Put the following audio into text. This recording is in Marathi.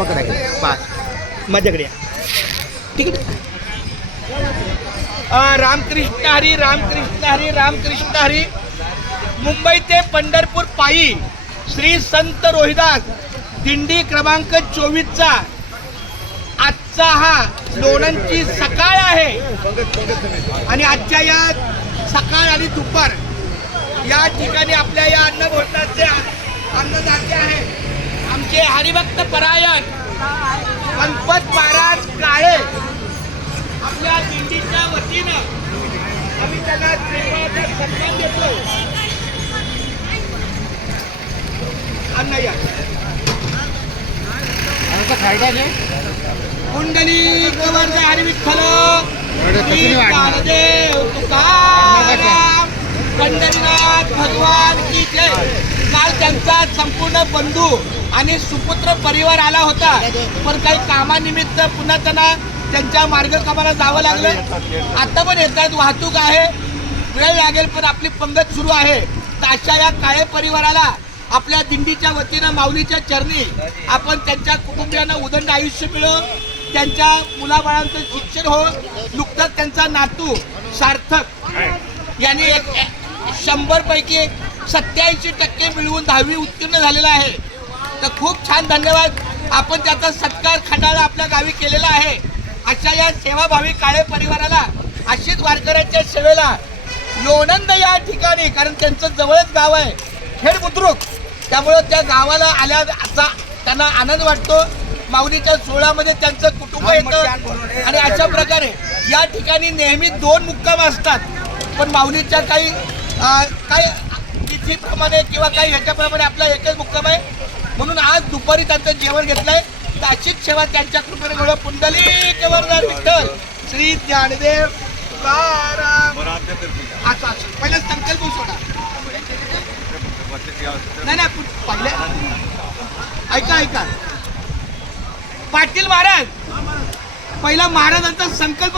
बस माझ्याकडे या. ठीक आहे. रामकृष्ण हरी रामकृष्ण हरी रामकृष्ण हरी. मुंबई ते पंढरपूर पायी श्री संत रोहिदास दिंडी क्रमांक 24चा आजचा हा लोणंदची सकाळ आहे. आणि आजच्या या सकाळ आणि दुपार या ठिकाणी आपल्या या अन्नभोजनाचे अन्नदाते आहे आमचे हरिभक्त परायण गणपत महाराज काळे. आपल्या दिंडीच्या वतीनं आम्ही त्यांना सन्मान देतो. कुंडली गोवर्धन हरी विठ्ठल ज्ञानदेव तुकाराम पंढरीनाथ भगवान की जय. काल त्यांचा संपूर्ण बंधू आणि सुपुत्र परिवार आला होता, पण काही कामानिमित्त पुन्हा त्यांना त्यांच्या मार्गक्रमाला जावं लागलं. आता पण येतात, वाहतूक आहे, वेळ लागेल, पण आपली पंगत सुरू आहे. तर अशा या काळे परिवाराला आपल्या दिंडीच्या वतीनं माऊलीच्या चरणी आपण त्यांच्या कुटुंबियांना उदंड आयुष्य मिळो, त्यांच्या मुलाबाळांचं शिक्षण हो. नुकतंच त्यांचा नातू सार्थक यांनी 100 पैकी 87% मिळवून 10वी उत्तीर्ण झालेला आहे. तर खूप छान, धन्यवाद. आपण त्याचा सत्कार खंडाळा आपल्या गावी केलेला आहे. अशा या सेवाभावी काळे परिवाराला, अशीच वारकऱ्यांच्या सेवेला लोणंद या ठिकाणी, कारण त्यांचं जवळच गाव आहे खेड बुद्रुक, त्यामुळं त्या गावाला आल्याचा त्यांना आनंद वाटतो. माऊलीच्या सोहळ्यामध्ये त्यांचं कुटुंब येतं आणि अशा प्रकारे या ठिकाणी नेहमी 2 मुक्काम असतात, पण माऊलीच्या काही तिथीप्रमाणे किंवा काही ह्याच्याप्रमाणे आपला एकच मुक्काम आहे. म्हणून आज दुपारी त्यांचं जेवण घेतलंय. तर अशीच सेवा त्यांच्या कृपेने घडो. पुंडली गोवर्धन विठ्ठल श्री ज्ञानदेव तुकाराम. पहिला संकल्प सोडा. नाही पहिले ऐका पाटील महाराज, पहिला महाराजांचा संकल्प